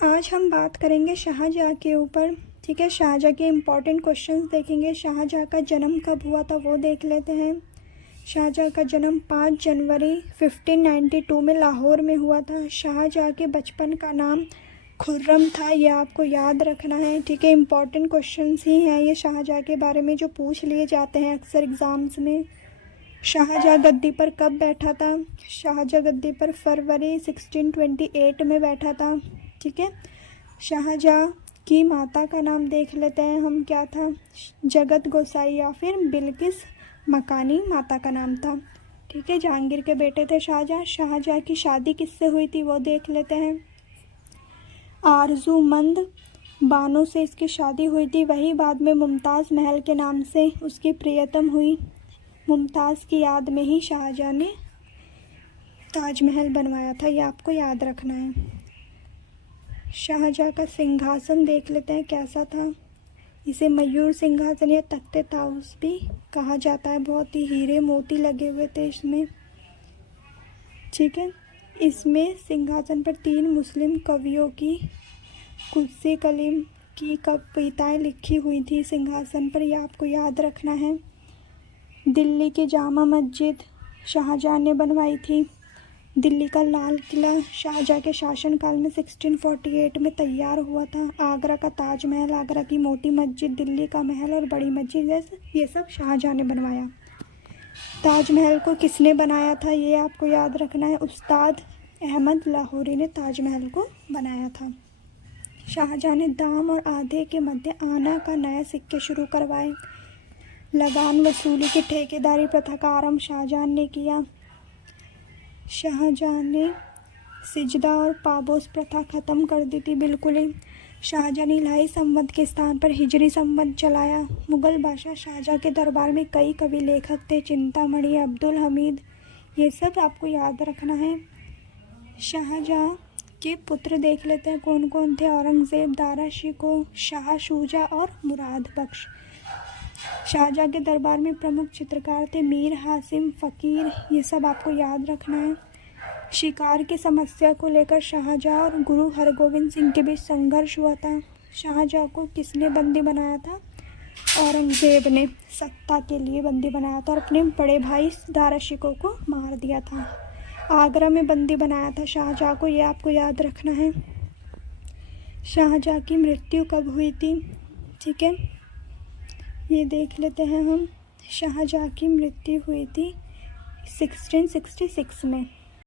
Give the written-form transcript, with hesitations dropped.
आज हम बात करेंगे शाहजहाँ के ऊपर। ठीक है, शाहजहाँ के इम्पॉर्टेंट क्वेश्चंस देखेंगे। शाहजहाँ का जन्म कब हुआ था वो देख लेते हैं। शाहजहाँ का जन्म 5 जनवरी 1592 में लाहौर में हुआ था। शाहजहाँ के बचपन का नाम खुर्रम था, यह आपको याद रखना है। ठीक है, इम्पॉर्टेंट क्वेश्चंस ही हैं ये शाहजहाँ के बारे में जो पूछ लिए जाते हैं अक्सर एग्ज़ाम्स में। शाहजहाँ गद्दी पर कब बैठा था? शाहजहाँ गद्दी पर फरवरी 1628 में बैठा था। ठीक है, शाहजहाँ की माता का नाम देख लेते हैं हम, क्या था? जगत गोसाई या फिर बिल्किस मकानी माता का नाम था। ठीक है, जहांगीर के बेटे थे शाहजहाँ। शाहजहाँ की शादी किससे हुई थी वो देख लेते हैं। आरजूमंद बानो से इसकी शादी हुई थी, वही बाद में मुमताज़ महल के नाम से उसकी प्रियतम हुई। मुमताज़ की याद में ही शाहजहाँ ने ताजमहल बनवाया था, ये आपको याद रखना है। शाहजहाँ का सिंहासन देख लेते हैं कैसा था। इसे मयूर सिंहासन या तख्ते ताउस भी कहा जाता है। बहुत ही हीरे मोती लगे हुए थे इसमें। ठीक है, इसमें सिंहासन पर 3 मुस्लिम कवियों की कुत्सी कलीम की कविताएं लिखी हुई थी सिंहासन पर, यह आपको याद रखना है। दिल्ली की जामा मस्जिद शाहजहाँ ने बनवाई थी। दिल्ली का लाल किला शाहजहाँ के शासनकाल में 1648 में तैयार हुआ था। आगरा का ताजमहल, आगरा की मोटी मस्जिद, दिल्ली का महल और बड़ी मस्जिद, ये सब शाहजहाँ ने बनवाया। ताजमहल को किसने बनाया था ये आपको याद रखना है। उस्ताद अहमद लाहौरी ने ताजमहल को बनाया था। शाहजहाँ ने दाम और आधे के मध्य आना का नया सिक्के शुरू करवाए। लगान वसूली की ठेकेदारी प्रथा का आरंभ शाहजहाँ ने किया। शाहजहाँ ने सिजदा और पाबोस प्रथा ख़त्म कर दी थी बिल्कुल ही। शाहजहाँ ने इलाही संवत के स्थान पर हिजरी संवत चलाया। मुग़ल बादशाह शाहजहाँ के दरबार में कई कवि लेखक थे, चिंतामणि, अब्दुल हमीद, ये सब आपको याद रखना है। शाहजहाँ के पुत्र देख लेते हैं कौन कौन थे। औरंगज़ेब, दारा शिकोह, शाह शुजा और मुराद बख्श। शाहजहाँ के दरबार में प्रमुख चित्रकार थे मीर हासिम, फ़कीर, ये सब आपको याद रखना है। शिकार की समस्या को लेकर शाहजहाँ और गुरु हरगोविंद सिंह के बीच संघर्ष हुआ था। शाहजहाँ को किसने बंदी बनाया था? औरंगज़ेब ने सत्ता के लिए बंदी बनाया था और अपने बड़े भाई दारा शिकोह को मार दिया था। आगरा में बंदी बनाया था शाहजहाँ को, ये आपको याद रखना है। शाहजहाँ की मृत्यु कब हुई थी? ठीक है, ये देख लेते हैं हम। शाहजहाँ की मृत्यु हुई थी 1666 में।